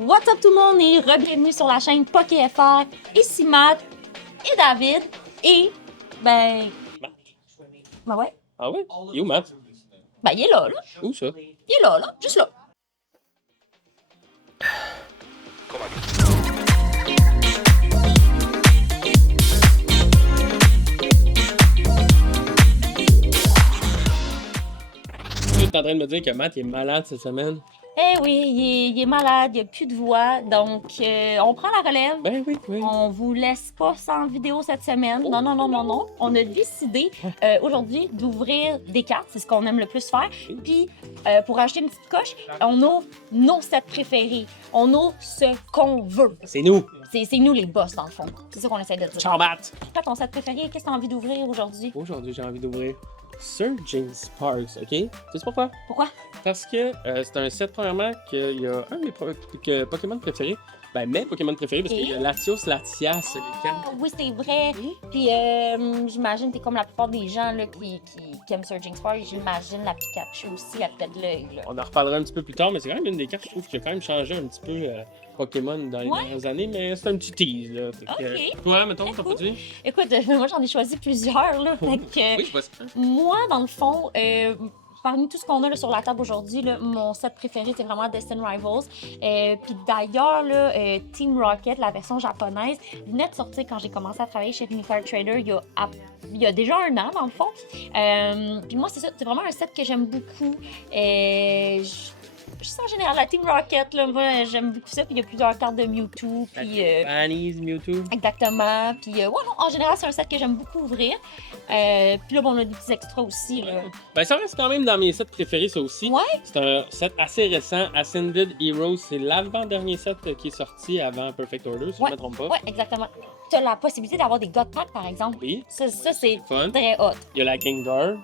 What's up tout le monde et bienvenue sur la chaîne PokéFR. Ici Matt et David et ben ouais. Ah ouais? Il est où, Matt? Ben il est là. Où ça? Il est là, juste là. Tu es en train de me dire que Matt est malade cette semaine? Eh oui, il est malade, il a plus de voix, donc on prend la relève. Ben oui, oui. On vous laisse pas sans vidéo cette semaine. Non. On a décidé aujourd'hui d'ouvrir des cartes, c'est ce qu'on aime le plus faire. Puis pour acheter une petite coche, on ouvre nos sets préférés. On ouvre ce qu'on veut. C'est nous! C'est nous les boss dans le fond. C'est ça qu'on essaie de dire. Ciao, Matt! Toi, ton set préféré, qu'est-ce que tu as envie d'ouvrir aujourd'hui? Aujourd'hui, j'ai envie d'ouvrir Surging Sparks, ok? Tu sais pourquoi? Pourquoi? Parce que c'est un set, premièrement, qu'il y a un de mes Pokémon préférés. Ben, mes Pokémon préférés, parce qu'il y a Latios, Latias, les Ah, cartes. oui, c'est vrai. Puis j'imagine que t'es comme la plupart des gens là, qui aiment Surging Spark. J'imagine la Pikachu aussi, la tête de l'œil. On en reparlera un petit peu plus tard, mais c'est quand même une des cartes, je trouve, qui a quand même changé un petit peu Pokémon dans les dernières années, mais c'est un petit tease, là. Fait que, toi, mettons, t'as pas dit? Écoute, moi j'en ai choisi plusieurs. Là, fait que, Oui, je vois ça. moi, dans le fond, parmi tout ce qu'on a là, sur la table aujourd'hui, là, mon set préféré, c'est vraiment Destined Rivals. Puis d'ailleurs, là, Team Rocket, la version japonaise, venait de sortir quand j'ai commencé à travailler chez Unified Trader il y a déjà un an, dans le fond. Puis moi, c'est ça, c'est vraiment un set que j'aime beaucoup. Juste en général, la Team Rocket, là, moi, j'aime beaucoup ça. Puis il y a plusieurs cartes de Mewtwo. Puis, Bunnies, Mewtwo. exactement. Puis, ouais, non, en général, c'est un set que j'aime beaucoup ouvrir. Puis là, bon, on a des petits extras aussi. Là. Ben, ça reste quand même dans mes sets préférés, ça aussi. Ouais. C'est un set assez récent. Ascended Heroes, c'est l'avant-dernier set qui est sorti avant Perfect Order, si je ne me trompe pas. Ouais, exactement. Tu as la possibilité d'avoir des God Packs, par exemple. Oui. Ça c'est Fun. très hot. Il y a la Gengar,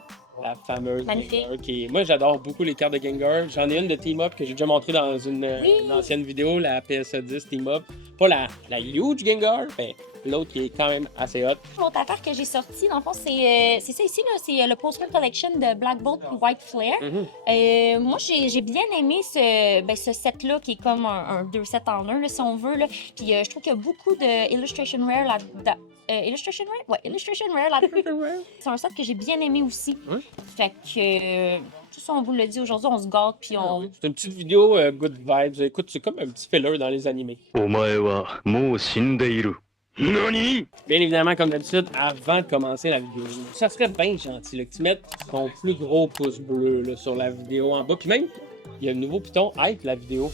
la fameuse Magnifique. Gengar. Moi, j'adore beaucoup les cartes de Gengar. J'en ai une de Team Up que j'ai déjà montrée dans une ancienne vidéo, la PS10 Team Up. Pas la huge Gengar, mais l'autre qui est quand même assez hot. L'autre affaire que j'ai sortie, dans le fond, c'est ça ici, là, c'est le Poster Collection de Black Bolt et White Flare. Moi, j'ai bien aimé ce set-là, qui est comme un 2 sets en 1, là, si on veut. Là. Puis je trouve qu'il y a beaucoup de Illustration Rare là-dedans. Illustration Rare? Ouais, Illustration Rare là-dedans. C'est un set que j'ai bien aimé aussi. Ouais. Fait que, tout ça, on vous le dit aujourd'hui, on se gâte, puis on... C'est une petite vidéo good vibes. Écoute, c'est comme un petit filler dans les animés. お前はもう死んでいる。何？ Bien évidemment, comme d'habitude, avant de commencer la vidéo, ça serait bien gentil là, que tu mettes ton plus gros pouce bleu là, sur la vidéo en bas. Puis même, il y a un nouveau piton, hype la vidéo.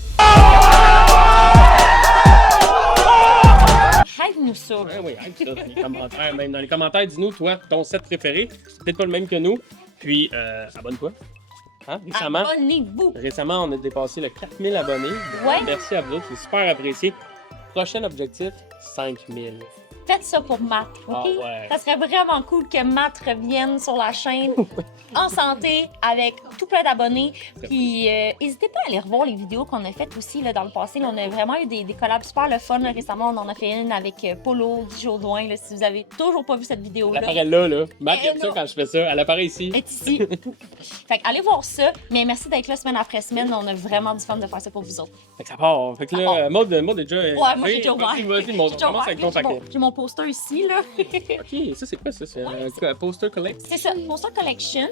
Hype-nous ça. Oui, hype ça dans les commentaires. Même dans les commentaires, dis-nous, toi, ton set préféré. C'est peut-être pas le même que nous. Puis, abonne-toi. Hein? Abonnez-vous. Récemment, on a dépassé le 4000 abonnés. Ouais. Merci à vous, c'est super apprécié. Prochain objectif, 5000. Faites ça pour Matt, OK? Ah ouais. Ça serait vraiment cool que Matt revienne sur la chaîne en santé avec tout plein d'abonnés. Puis n'hésitez pas à aller revoir les vidéos qu'on a faites aussi là, dans le passé. Là, on a vraiment eu des collabs super le fun. Là. Récemment, on en a fait une avec Polo, Guy Jodoin. Là, si vous avez toujours pas vu cette vidéo-là. Elle apparaît là. Matt aime ça non. quand je fais ça. Elle apparaît ici. Elle est ici. Fait que allez voir ça. Mais merci d'être là semaine après semaine. On a vraiment du fun de faire ça pour vous autres. Fait que ça part. Fait que là, Maud est déjà. Ouais, moi j'ai déjà ouvert. Vas-y, Maud, on J'ai déjà commence avec ton ouvert. paquet. J'ai mon poster ici, là. Ok, ça c'est quoi ça? C'est un poster collect? C'est ça, poster collection.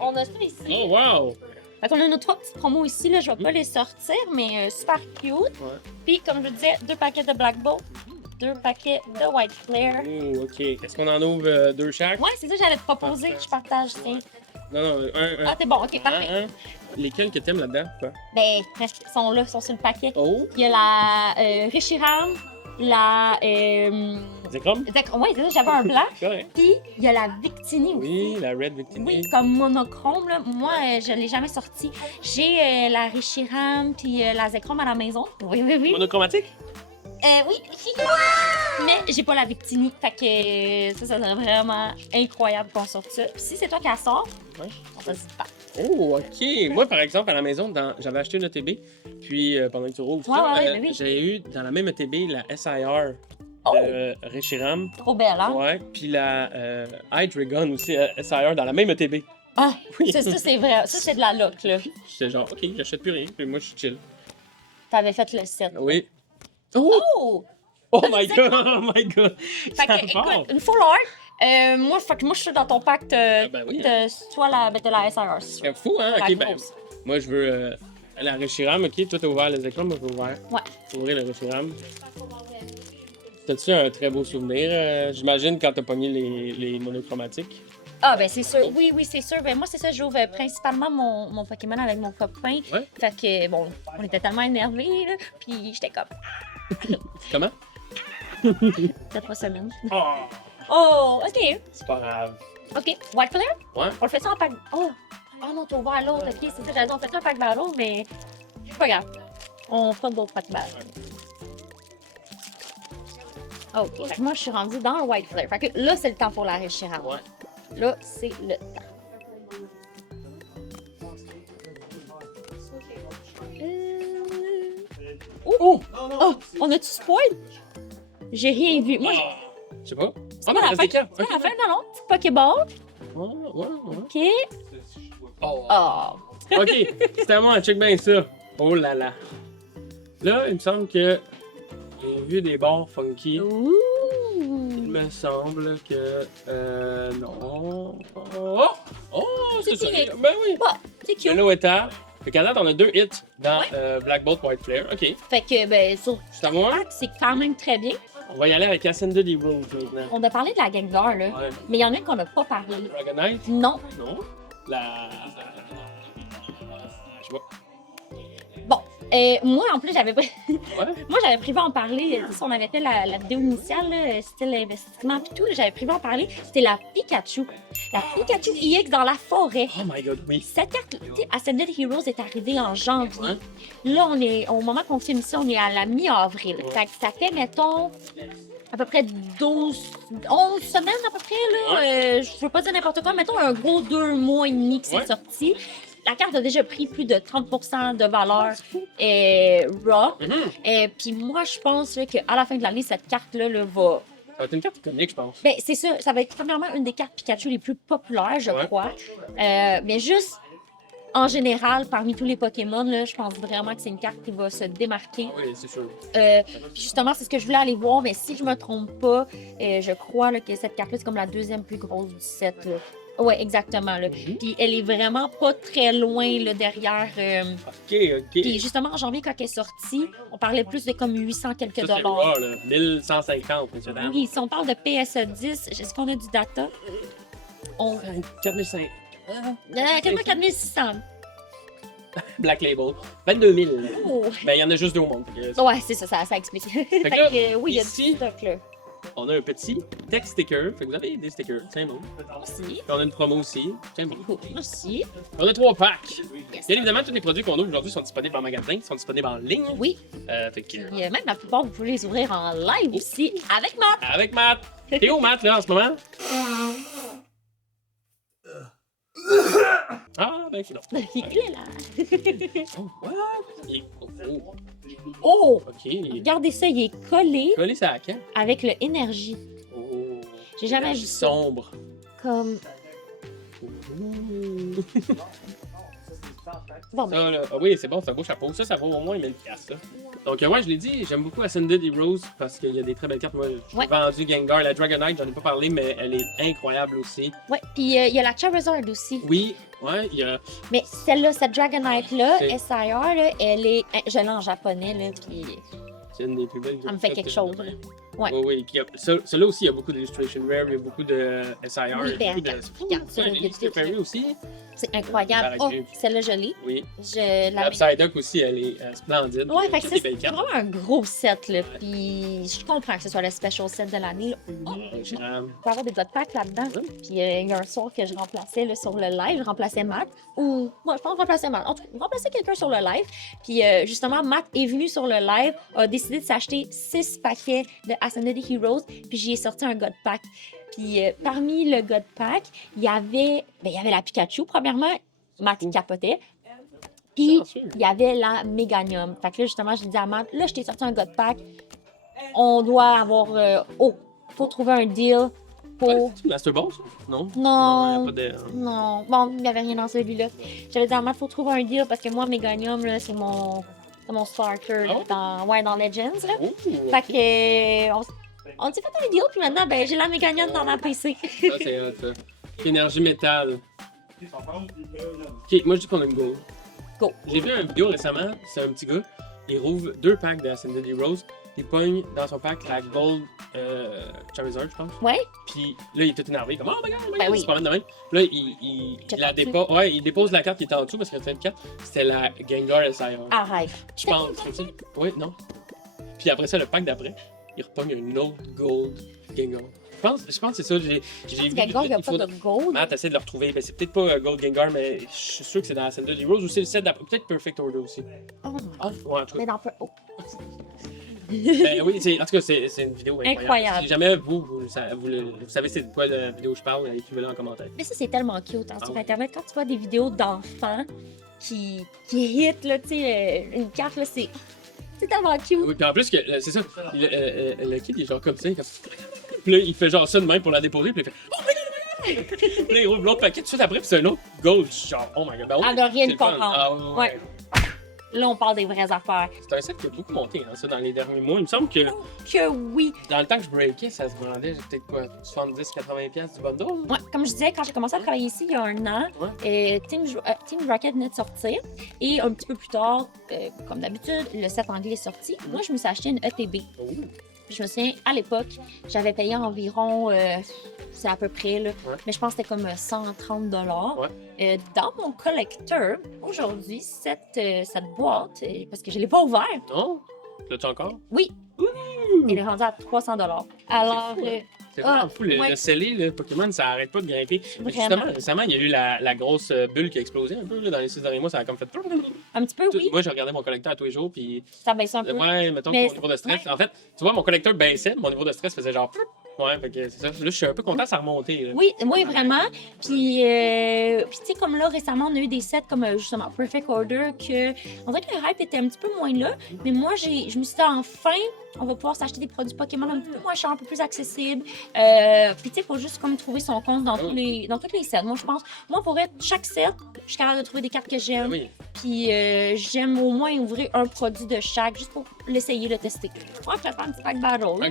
On a ça ici. Oh wow! Fait qu'on a nos 3 petites promos ici, là, je vais pas les sortir, mais super cute. Ouais. Puis, comme je disais, 2 paquets de Black Bolt, 2 paquets de White Flare. Oh, ok. Est-ce qu'on en ouvre 2 chaque? Ouais, c'est ça que j'allais te proposer, que je partage, tiens. Non, un. Ah, c'est bon, ok, parfait. Un. Lesquels que t'aimes là-dedans? Quoi? Ben, presque, ils sont là, ils sont sur le paquet. Oh! Il y a la Reshiram, la. Zekrom? Ouais, c'est ça, j'avais un blanc. Correct. Puis, il y a la Victini aussi. Oui, la Red Victini. Oui, comme monochrome, là. Moi, je l'ai jamais sorti. J'ai la Reshiram puis la Zekrom à la maison. Oui. Monochromatique? Oui. Mais j'ai pas la Victini. Fait que ça serait vraiment incroyable qu'on sorte ça. Puis si c'est toi qui la sors, Ouais. on se dit pas. Oh, ok. Moi, par exemple, à la maison, j'avais acheté une ETB. Puis, pendant que tu roules, Ouais, ben oui. j'ai eu dans la même ETB la SIR Oh! de Reshiram. Trop belle, hein? Ouais. Puis la Hydreigon aussi, SIR, dans la même ETB. Ah, Oui. ça c'est vrai. Ça, c'est de la loc, là. J'étais genre, ok, j'achète plus rien. Puis moi, je suis chill. T'avais fait le 7. Oui. Oh! Oh! Oh my god! Oh my god! Fait Ça que, part. écoute, une full art. Moi, je suis dans ton pacte ben oui, de soit de la SRR. C'est fou, hein? La Ok, ben, grosse. moi, je veux la Reshiram, ok? Toi, t'as ouvert les écrans, moi, je vais ouvert. Ouais. Je vais ouvrir le Reshiram. T'as-tu un très beau souvenir, j'imagine, quand t'as pogné les monochromatiques? Ah, ben c'est sûr. Oui, c'est sûr. Ben moi, c'est ça, j'ouvre principalement mon Pokémon avec mon copain. Ouais. Fait que, bon, on était tellement énervés, là. Puis j'étais comme, Comment? peut-être 3 semaines. Oh! Oh, OK. C'est pas grave. OK. White Flare? Ouais? On le fait ça en pack. Oh non, t'as ouvert l'autre. OK, c'est ça, j'allais dire, on fait ça en pack battle, mais c'est pas grave. On fera d'autres pack battle. OK. Fait que moi, je suis rendue dans le White Flare. Fait que là, c'est le temps pour la Reshiram. Ouais. Là, c'est le temps. Oh! Oh! On a-tu spoil? J'ai rien vu. Moi, Je sais pas. c'est Ah, pas non, la reste fin. des cartes. C'est Ok, pas la fin, non, non. Petit Pokéball. ouais. OK. Oh. Oh! Ok, c'était à moi, check bien ça. Oh là là. Là, il me semble que j'ai vu des bons funky. Il Ouh! me semble que. Non. Oh, c'est ça. fini. Ben oui. Bah, c'est cute. Le état. Fait qu'à date, on a 2 hits dans Black Bolt White Flare. Ok, Fait que, ben, sur c'est à moi. c'est quand même très bien. On va y aller avec Ascended Heroes maintenant. On a parlé de la Gengar, là. Ouais. Mais il y en a une qu'on n'a pas parlé. Dragonite? Non. Non. La. Je vois. Bon. Moi, en plus, j'avais Ouais. moi, j'avais prévu en parler. Tu sais, on avait fait la vidéo initiale, là, style investissement et tout. J'avais prévu en parler. C'était la Pikachu. La Pikachu EX dans la forêt. Oh my god, oui. Cette carte, tu sais, Ascended Heroes est arrivée en janvier. Ouais. Là, on est, au moment qu'on filme ça, on est à la mi-avril. Ouais. Fait que ça fait, mettons, à peu près 11 semaines à peu près, là. Je veux pas dire n'importe quoi, mettons un gros 2 mois et demi que c'est Ouais. sorti. La carte a déjà pris plus de 30% de valeur raw. Mhm. Puis moi, je pense là, qu'à la fin de l'année, cette carte-là là, va... Ça va être une carte iconique, je pense. Ben, c'est ça. Ça va être premièrement une des cartes Pikachu les plus populaires, je Ouais. crois. Mais juste, en général, parmi tous les Pokémon, là, je pense vraiment que c'est une carte qui va se démarquer. Oui, c'est sûr. Puis justement, c'est ce que je voulais aller voir, mais si je me trompe pas, je crois là, que cette carte-là, c'est comme la deuxième plus grosse du set. Là. Ouais, exactement. Là. Puis elle est vraiment pas très loin là, derrière. Ok. Puis justement, en janvier, quand elle est sortie, on parlait plus de comme 800 quelques Ça, c'est dollars. raw, là. 1150, monsieur dame. Oui, si on parle de PSE10, est-ce qu'on a du data? On... 4500. quasiment 4600. Black Label. 22 000. Oh. Ben, il y en a juste 2 au monde. fait que- Ouais, c'est ça, ça explique. Fait que là, que, oui, il y a ici- du stock là. On a un petit text sticker. Fait que vous avez des stickers. Tiens bon. Merci. Puis on a une promo aussi. Tiens bon. Merci. On a 3 packs. Yes. Bien évidemment, tous les produits qu'on ouvre aujourd'hui sont disponibles en magasin, sont disponibles en ligne. Oui. Fait que, Puis, même la plupart, vous pouvez les ouvrir en live aussi avec Matt. avec Matt. T'es où, Matt, là, en ce moment? Ah, ben, c'est non. Il est là. Oh, what? Oh! Ok. Regardez ça, il est collé Collé ça à quand? avec le énergie. Oh. J'ai jamais Énergie vu ça. sombre. Comme. Ouh. Bon, ben, Ça, là, ah oui, c'est bon, c'est un beau chapeau. Ça vaut au moins 1000$. Ça. Donc, ouais, je l'ai dit, j'aime beaucoup Ascended Heroes parce qu'il y a des très belles cartes. Moi, j'ai Ouais. vendu Gengar, la Dragonite, j'en ai pas parlé, mais elle est incroyable aussi. ouais. Puis il y a la Charizard aussi. Oui, ouais, il y a. Mais celle-là, cette Dragonite-là, C'est- SIR, là, elle est. Je l'ai en japonais, là, puis C'est une des plus belles. ça me fait quelque chose. Là. Ouais. Oui, oui. Puis celui-là aussi, il y a beaucoup d'illustration rare, il y a beaucoup de SIR. Oui, il y a ben, beaucoup de. regarde ça, Ouais, il y a les du Super Fairy aussi. C'est incroyable. Ça Oh, aurait pu. celle-là, je l'ai. Oui. Je la Psyduck aussi, elle est splendide. Ouais, fait que Il y a c'est des belles cartes. vraiment un gros set, là. Puis je comprends que ce soit le special set de l'année. Là. Oh, je Euh, peux avoir des blood packs là-dedans. Ouais. Puis il y a un soir que je remplaçais là, sur le live, je remplaçais Matt. Ou moi, je pense que je remplaçais Matt. En tout cas, je remplaçais quelqu'un sur le live. Puis justement, Matt est venu sur le live, a décidé de s'acheter 6 paquets de Ascended Heroes. Puis j'y ai sorti un God Pack. Puis parmi le God Pack, il y avait la Pikachu, premièrement. Matt il capotait. Puis Chanceux. il y avait la Méganium. Fait que là, justement, je lui dis à Matt, là, je t'ai sorti un God Pack. On doit avoir. Faut trouver un deal pour. ouais, c'est Master Ball, ça? Non? Non. il y a pas de. Non, bon, il n'y avait rien dans celui-là. J'avais dit à Matt, faut trouver un deal parce que moi, Méganium, là, c'est mon C'est mon starter Ah ouais? dans Legends. Là. Oh, Fait que on s'est fait une vidéo, puis maintenant, ben, j'ai la mécanique dans ma PC. ça, c'est hot, ça. Énergie métal. Ok, moi, je dis qu'on a une goal. Go. J'ai vu une vidéo récemment, c'est un petit gars, il rouvre 2 packs de Ascended Heroes, il pogne dans son pack la Gold Charizard, je pense. Ouais? Puis là, il est tout énervé, comme oh my god, Ben oui. il se promène de même. Puis là, il dépose la carte qui était en dessous parce qu'il y avait une carte. C'était la Gengar SIR. Arrête. Je pense. Oui, non. Puis après ça, le pack d'après, il repogne une autre Gold Gengar. Je pense que c'est ça. J'ai vu. Gengar, il n'y a pas de gold. Matt, essaie de le retrouver. Ben, c'est peut-être pas Gold Gengar, mais je suis sûr que c'est dans Ascended Heroes ou c'est le set d'après. Peut-être Perfect Order aussi. Oh. Ah, ouais, en tout Mais cas. dans peu. Oh. Ben oui, en tout cas, c'est une vidéo incroyable. Incroyable. Si jamais vous savez c'est de quoi la vidéo je parle, écrivez-le en commentaire. Mais ça, c'est tellement cute hein, Ah sur ouais. Internet. Quand tu vois des vidéos d'enfants qui hit, là, tu sais, une carte, là, c'est tellement cute. Oui, puis en plus, c'est ça, le kid il est genre comme ça, puis là, il fait genre ça de même pour la déposer, puis il fait oh my god, oh my god! Puis là, il roule l'autre paquet tout de suite après, puis c'est un autre gold, genre oh my god. Ben, oui, Elle n'a rien c'est de le fun. comprendre. Ah, ouais. Ouais. Là, on parle des vraies affaires. C'est un set qui a beaucoup monté, hein, ça, dans les derniers mois. Il me semble que Que oui. dans le temps que je breakais, ça se vendait peut-être quoi, 70-80$ du bundle? Ouais, comme je disais, quand j'ai commencé à travailler ici il y a un an, Team Rocket venait de sortir. Et un petit peu plus tard, comme d'habitude, le set anglais est sorti. Moi, je me suis acheté une ETB. Oh. Puis je me souviens, à l'époque, j'avais payé environ, c'est à peu près, là, mais je pense que c'était comme 130 $. Ouais. Dans mon collecteur, aujourd'hui, cette boîte, parce que je ne l'ai pas ouverte, Non? L'as-tu encore? oui, elle est rendue à 300 $. Alors, fou, hein? C'est vraiment fou, le ouais. scellé, le Pokémon, ça arrête pas de grimper. Mais Vraiment. justement, récemment, il y a eu la grosse bulle qui a explosé un peu là, dans les 6 derniers mois. Ça a comme fait. un petit peu, oui, Moi, je regardais mon collecteur à tous les jours, puis. ça baisse un peu. Ouais, mettons Mais- mon niveau de stress. En fait, tu vois, mon collecteur baissait, mon niveau de stress faisait genre. Ouais, fait que c'est ça. Là, je suis un peu content, ça a remonté. Là. Oui, vraiment. Puis tu sais, comme là, récemment, on a eu des sets comme justement Perfect Order, que on dirait que le hype était un petit peu moins là. Mais moi, je me suis dit, enfin, on va pouvoir s'acheter des produits Pokémon un peu moins chers, un peu plus accessibles. Puis tu sais, il faut juste comme trouver son compte dans tous les sets. Moi, je pense, pour être chaque set, je suis capable de trouver des cartes que j'aime. Oui. Puis j'aime au moins ouvrir un produit de chaque, juste pour l'essayer, le tester. Moi, je vais faire un petit pack battle. Ouais,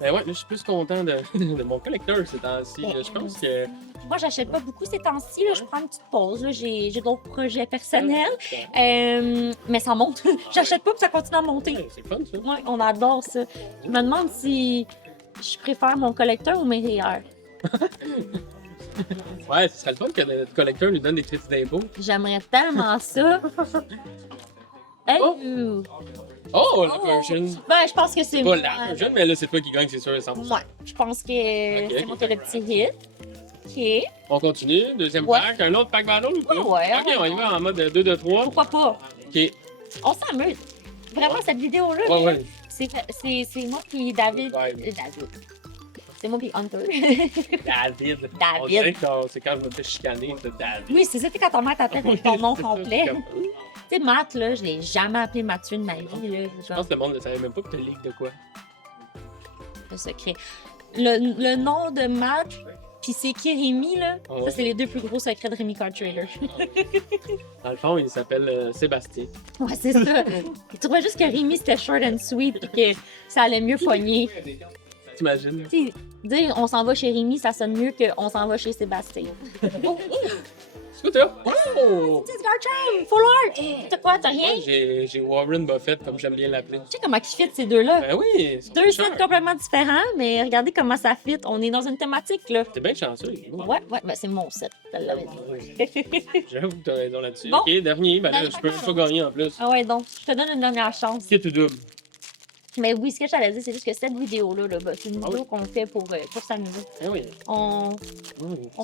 ben ouais, là, je suis plus content de mon collecteur ces temps-ci. Je pense que. Moi, j'achète pas beaucoup ces temps-ci. Là. Je prends une petite pause. Là. J'ai d'autres projets personnels. Mais ça monte. J'achète pas, puis ça continue à monter. Ouais, c'est fun, ça. Oui, on adore ça. Je me demande si je préfère mon collecteur ou mes REER. Ouais, ce serait le fun que notre collecteur nous donne des crédits d'impôt. J'aimerais tellement ça. Hey, Oh, la version. Ben, je pense que c'est Pas moi. la version, mais là, c'est toi qui gagne, c'est sûr, 100%. Ouais, je pense que c'est moi qui ai le petit hit. OK. On continue, deuxième Ouais. pack, un autre pack battle ou pas? Ouais, Ok, on y va en mode 2 de 3. Pourquoi pas? Ok. On s'amuse. Vraiment, cette vidéo-là, Ouais, ouais. c'est moi puis David. Ouais. David. C'est moi puis Hunter. David. David. On dirait que c'est quand je me fais chicaner, c'est David. Oui, c'est ça, tu sais, quand on met ta tête avec ton nom complet. Comme- Tu sais, Matt, là, je l'ai jamais appelé Mathieu de ma vie. Là, Je pense que le monde ne savait même pas que tu leak de quoi. le secret. Le nom de Matt, puis c'est qui Rémi, là. Ouais. Ça, c'est les deux plus gros secrets de Rémi Card Trader. Dans le fond, il s'appelle Sébastien. Ouais, c'est ça. Je trouvais juste que Rémi, c'était short and sweet, puis que ça allait mieux pogner. T'imagines? Tu sais, dire on s'en va chez Rémi, ça sonne mieux que on s'en va chez Sébastien. C'est quoi, t'as? Oh! C'est Card Trader, full art! T'as quoi, t'as rien? Moi, j'ai Warren Buffett, comme j'aime bien l'appeler. Tu sais comment ils fit ces deux-là? Ben oui! c'est Deux cher. sets complètement différents, mais regardez comment ça fit. On est dans une thématique, là. T'es bien chanceux. Ouais, ben c'est mon set. Je l'avais dit. J'avoue que t'as raison là-dessus. Bon. Ok, dernier. Ben là, Dernier je peux pack pas gagner en plus. Ah ouais, donc, je te donne une dernière chance. Qui est tout double? Mais oui, ce que j'allais dire, c'est juste que cette vidéo-là, là, ben, c'est une Ah vidéo oui. qu'on fait pour s'amuser. Ben oui. On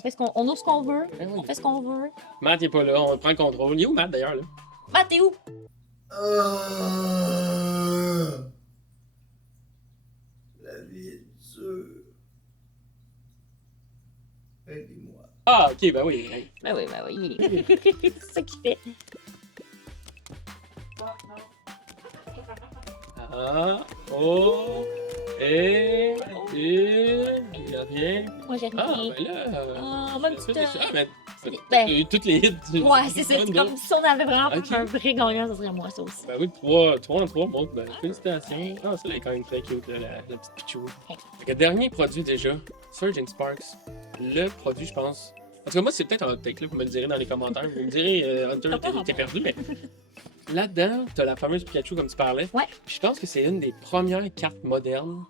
fait on ouvre ce qu'on veut, on fait ce qu'on veut. Matt, il est pas là, on prend le contrôle. Il est où Matt d'ailleurs là? Bah, t'es où? La vie est dure. Aidez-moi. Ah, ok, ben oui. Hey. Ben oui. C'est ça qu'il fait. Ah, oh, il y a rien. Moi, j'ai Ah, rien. ben là. Ah, même petit Ah, ben, Ben, Toutes les hits. ouais, c'est ça. C'est comme si on avait vraiment Ok. un vrai gagnant, ça serait moi, ça aussi. Ben oui, 3 en 3, bon, ben, félicitations. Ouais. Ah, ça, elle est quand même très cute, là, la petite Pichou. Fait que dernier produit déjà, Surgeon Sparks. Le produit, je pense. En tout cas, moi, c'est peut-être un hot take, là, vous me le direz dans les commentaires. Vous me direz, Hunter, t'es perdu, mais là-dedans, t'as la fameuse Pikachu, comme tu parlais. Ouais. Puis je pense que c'est une des premières cartes modernes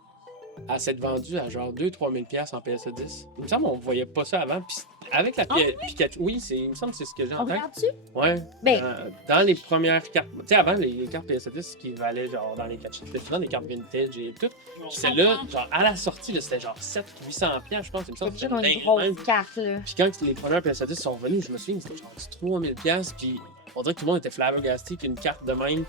à s'être vendue à genre 2-3 000 $ en PSA 10. Il me semble qu'on voyait pas ça avant. Puis avec la Pikachu, oui, il me semble que c'est ce que j'ai en On tête. regarde-tu? Ouais. Ben- Dans les premières cartes. Tu sais, avant, les cartes PS10, ce qui valaient genre dans les cartes, c'était souvent des cartes vintage et tout. Puis celle-là, genre à la sortie, là, c'était genre 700-800 $, je pense. Il me semble que C'est déjà c'était une bien même. grosse carte, là. Puis quand les premières PS10 sont revenues, je me souviens, c'était genre 3000 $. Puis on dirait que tout le monde était flabbergasté qu'une carte de même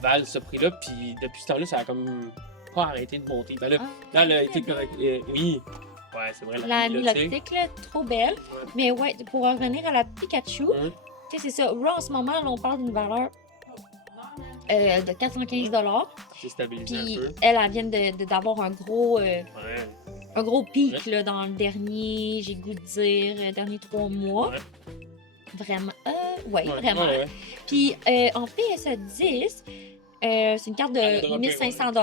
vale ce prix-là. Puis depuis ce temps-là, ça a comme pas arrêté de monter. Ben là, là, elle a été correct. Oui. Ouais, c'est vrai. La Milotic. Milotic, là, trop belle. Ouais. Mais ouais, pour revenir à la Pikachu, Hum. tu sais, c'est ça. Raw, en ce moment, là, on parle d'une valeur de 415 $. C'est stabilisé Puis un peu. elle vient d'avoir Ouais. un gros pic là, dans le dernier, j'ai le goût de dire, dernier 3 mois. Ouais. Vraiment. Ouais, Vraiment. ouais, ouais. Puis en PSA 10, c'est une carte Elle a de droppé, 1500 $.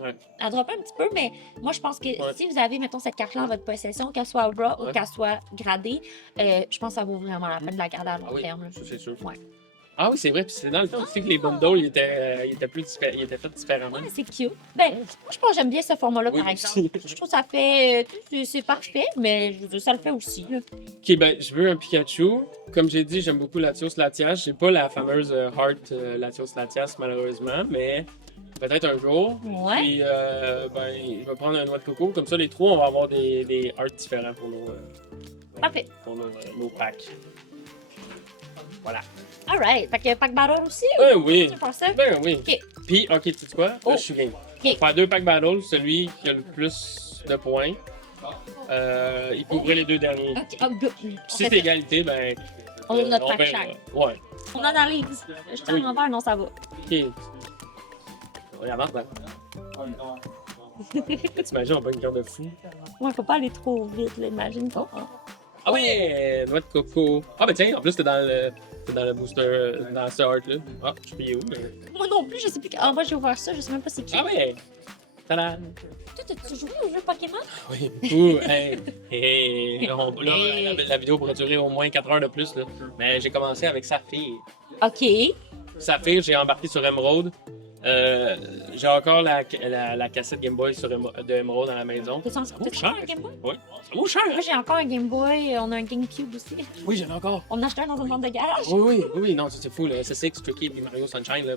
Ouais. Elle drop un petit peu, mais moi, je pense que Ouais. si vous avez, mettons, cette carte-là en votre possession, qu'elle soit raw ou Ouais. qu'elle soit gradée, je pense que ça vaut vraiment la peine de la garder à long Ah oui, terme. là. ça c'est sûr. Ouais. Ah oui, c'est vrai. Puis c'est dans le fond aussi que les bundles, ils étaient faits différemment. Ouais, c'est cute. Ben, moi, je pense que j'aime bien ce format-là, Oui, par exemple. Je trouve que ça fait. C'est parfait, mais je veux dire, ça le fait aussi. Là. Ok, ben, je veux un Pikachu. Comme j'ai dit, j'aime beaucoup Latios Latias. J'ai pas la fameuse Heart Latios Latias, malheureusement, mais peut-être un jour. Ouais. Puis, ben, je vais prendre un noix de coco. Comme ça, les trois, on va avoir des hearts différents Parfait. pour nos packs. Voilà. Alright. Fait que pack battle aussi? Ben oui. Tu penses ça? Ben oui. Ok. Puis, ok, tu sais quoi? Là, Oh. je suis game. Ok. On va faire 2 packs battle. Celui qui a le plus de points, il peut ouvrir les 2 derniers. Ok. Oh, good. Puis On si fait c'est ça. égalité, ben. On ouvre notre pack verra. chaque. Ouais. On analyse. Je tiens Oui. l'envers, non, ça va. Ok. Regarde, ben. T'imagines, on pas une carte de fou. Ouais, faut pas aller trop vite, là, imagine. Oh. Ah ouais, noix de coco. Ah ben tiens, en plus t'es dans le booster, dans ce art-là. Ah, je suis payé où? Mais... Moi non plus, je sais plus. Ah, moi, j'ai ouvert ça, je sais même pas c'est qui. Ah ouais! Tada! Toi, t'as-tu joué au jeu Pokémon? Oui, beaucoup. Hey, hey, là, la vidéo pourrait durer au moins 4 heures de plus. Là. Mais j'ai commencé avec Saphir. Ok. Saphir, j'ai embarqué sur Emerald. J'ai encore la cassette Game Boy de Emerald à la maison. T'as-tu Ça vaut cher. un Game Boy? Oui, ça vaut cher. Moi, j'ai encore un Game Boy, on a un GameCube aussi. Oui, j'en ai encore. On en a acheté un dans une vente de garage. Oui, non, c'est fou. Le SSX, Tricky et Mario Sunshine. Là.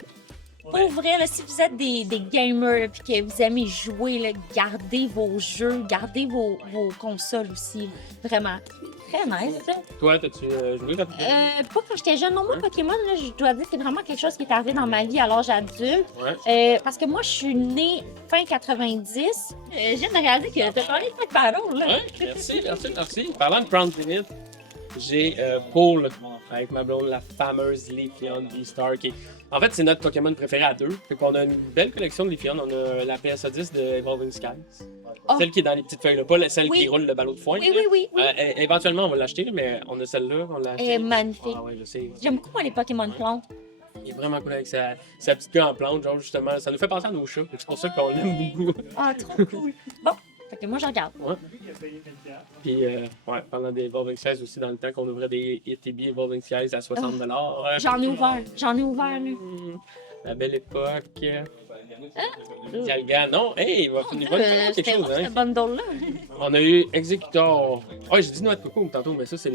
Pour vrai, là, si vous êtes des gamers et que vous aimez jouer, là, gardez vos jeux, gardez vos consoles aussi. Vraiment. Très nice. Ça. Toi, t'as-tu joué quand t'étais Pas quand j'étais jeune. Non, moi, Pokémon, là, je dois dire que c'est vraiment quelque chose qui est arrivé dans ma vie à l'âge adulte. Ouais. Parce que moi, je suis née fin 90. Je viens de réaliser que t'as parlé de Pack Battle, là. Ouais, merci. Parlant de Crown Zenith, j'ai Paul avec ma blonde, la fameuse Leafeon V-Star. En fait, c'est notre Pokémon préféré à deux. Fait qu'on a une belle collection de Leafeon. On a la PSA 10 de Evolving Skies. Oh. Celle qui est dans les petites feuilles, là, pas celle Oui. qui roule le ballot de foin. Oui. Éventuellement, on va l'acheter, là, mais on a celle-là, on l'a Elle est achetée. magnifique. Ah ouais, je sais. J'aime beaucoup moi, les Pokémon plantes. Il est vraiment cool avec sa petite queue en plante, genre justement. Ça nous fait penser à nos chats. C'est pour ça qu'on l'aime beaucoup. Ah, trop cool. Bon, fait que moi, je regarde. Ouais. Puis, ouais, parlant des Evolving Skies aussi, dans le temps qu'on ouvrait des ETB Evolving Skies à 60 $. J'en ai ouvert, là. La belle époque. Dialga, non, hey, il va finir quelque C'était chose, ce hein. bundle-là. On a eu Executor. Ah, j'ai dit noix de coco tantôt, mais ça, c'est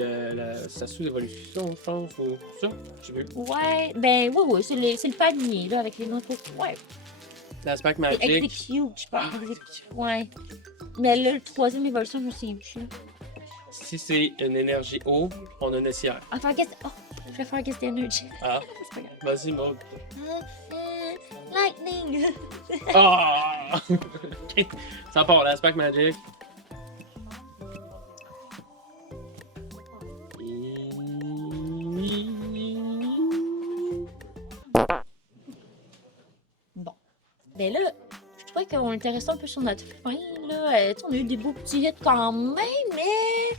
sa sous-évolution, je pense, ou ça, j'ai vu. Ouais, ben oui, c'est le panier, là, avec les noix de coco. Ouais, L'aspect c'est Magic. Execute, je pense. Ouais. Mais là, le troisième évolution, je me souviens plus. Si c'est une énergie eau, on a un essière. Enfin, qu'est-ce. Oh, je vais faire Guest Energy. Ah, C'est pas grave. vas-y, Maud. Lightning! Ah! Ok. Ça part, l'aspect Magic. Bon. Ben là, je trouvais qu'on était resté un peu sur notre fin, là. Tu sais, on a eu des beaux petits hits quand même, mais.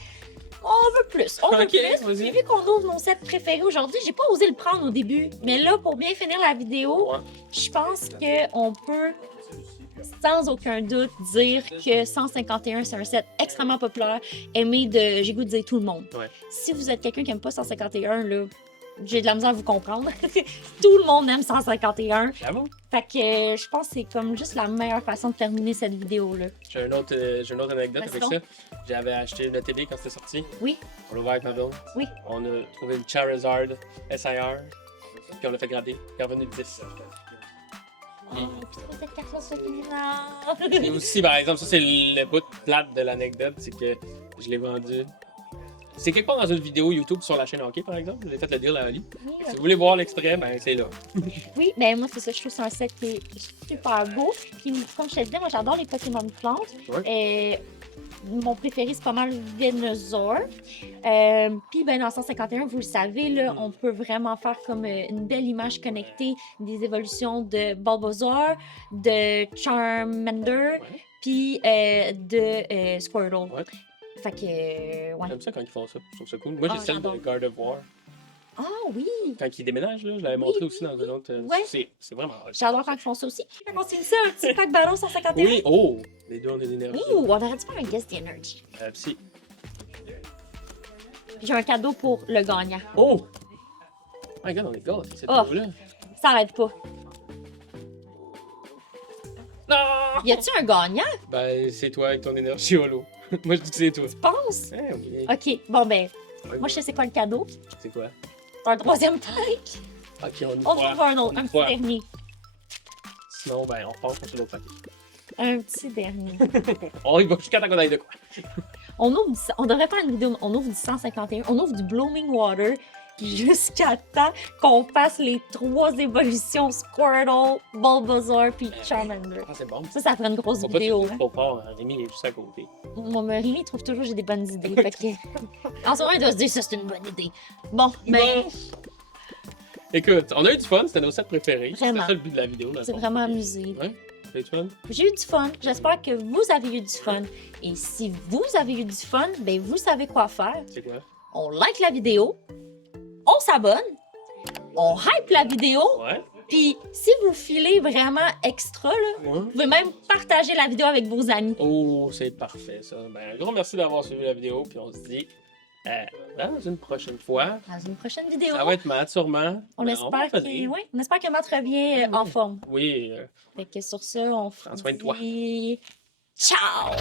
Oh, on veut plus. On veut Ok, plus. vas-y. Et vu qu'on ouvre mon set préféré aujourd'hui, j'ai pas osé le prendre au début. Mais là, pour bien finir la vidéo, Ouais. je pense qu'on peut sans aucun doute dire que 151, c'est un set extrêmement populaire, aimé de, j'ai goût de dire, tout le monde. Ouais. Si vous êtes quelqu'un qui aime pas 151, là, j'ai de la misère à vous comprendre. Tout le monde aime 151. J'avoue. Fait que je pense que c'est comme juste la meilleure façon de terminer cette vidéo-là. J'ai une autre anecdote Vas-y avec donc. ça. J'avais acheté une ATB quand c'était sorti. Oui, On l'a ouvert avec ma blonde. oui. On a trouvé une Charizard SIR. Puis on l'a fait grader. Il est revenu 10. Oh, putain, cette carte-là, c'est génial. Et aussi, par exemple, ça c'est le bout plate de l'anecdote, c'est que je l'ai vendu. C'est quelque part dans une vidéo YouTube sur la chaîne Hockey, par exemple. J'ai fait le deal à Ali. Si vous voulez voir l'extrait, ben c'est là. Oui, ben moi, c'est ça. Je trouve que c'est un set qui est super beau. Puis, comme je te disais, moi, j'adore les Pokémon de plantes. Ouais. Mon préféré, c'est pas mal Venusaur. Puis, ben, dans 151, vous le savez, là, on peut vraiment faire comme une belle image connectée des évolutions de Bulbasaur, de Charmander, puis de Squirtle. Ouais. Fait que, ouais. J'aime ça quand ils font ça. Je trouve ça cool. Moi, j'ai Ah, celle de j'adore. God of War. Ah oui! Quand ils déménagent, là, je l'avais montré aussi dans une autre. Ouais. C'est vraiment hot. J'adore quand ils font ça aussi. On continue ça, un petit pack ballon 151. Oui, oh! Les deux ont de l'énergie. Ouh, on aurait dû faire un Guess the Energy. Si. J'ai un cadeau pour le gagnant. Oh! My god, on est gâtés, cette Oh. vidéo-là. Ça arrête pas. Non! Y a-tu un gagnant? Ben, c'est toi avec ton énergie holo. Moi, je dis que c'est toi. Tu penses? Eh oui. Ok, bon ben, Ouais. moi je sais c'est quoi le cadeau. C'est quoi? Un troisième pack. Ok, on y On croit. trouve un autre, On y un petit croit. dernier. Sinon, ben, on repart sur l'autre paquet. Un petit dernier. On y va jusqu'à temps qu'on aille de quoi? On devrait faire une vidéo, on ouvre du 151, on ouvre du Blooming Water jusqu'à temps qu'on fasse les 3 évolutions Squirtle, Bulbasaur puis Charmander. Ah, c'est bon. Ça ferait une grosse Faut pas vidéo. trop fort, hein. Rémi il est juste à côté. Mon mari, il trouve toujours que j'ai des bonnes idées. Fait que... En ce moment, il doit se dire ça, c'est une bonne idée. Bon, ben, Bon. Écoute, on a eu du fun, c'était nos sets préférés. C'était Vraiment. ça le but de la vidéo. dans le c'est fond. vraiment amusé. Ouais, c'était du fun. J'ai eu du fun. J'espère que vous avez eu du fun. Et si vous avez eu du fun, ben vous savez quoi faire. C'est quoi? On like la vidéo, on s'abonne, on hype la vidéo, Ouais. puis si vous filez vraiment extra, là, Ouais. vous pouvez même partager la vidéo avec vos amis. Oh, c'est parfait ça. Ben, un gros merci d'avoir suivi la vidéo, puis on se dit dans une prochaine fois. Dans une prochaine vidéo, Ça va être Matt, sûrement. on Ben, espère va que, revenir. ouais, on espère que Matt revient en forme. Oui, Fait que sur ça, on Prends soin de toi. dit ciao!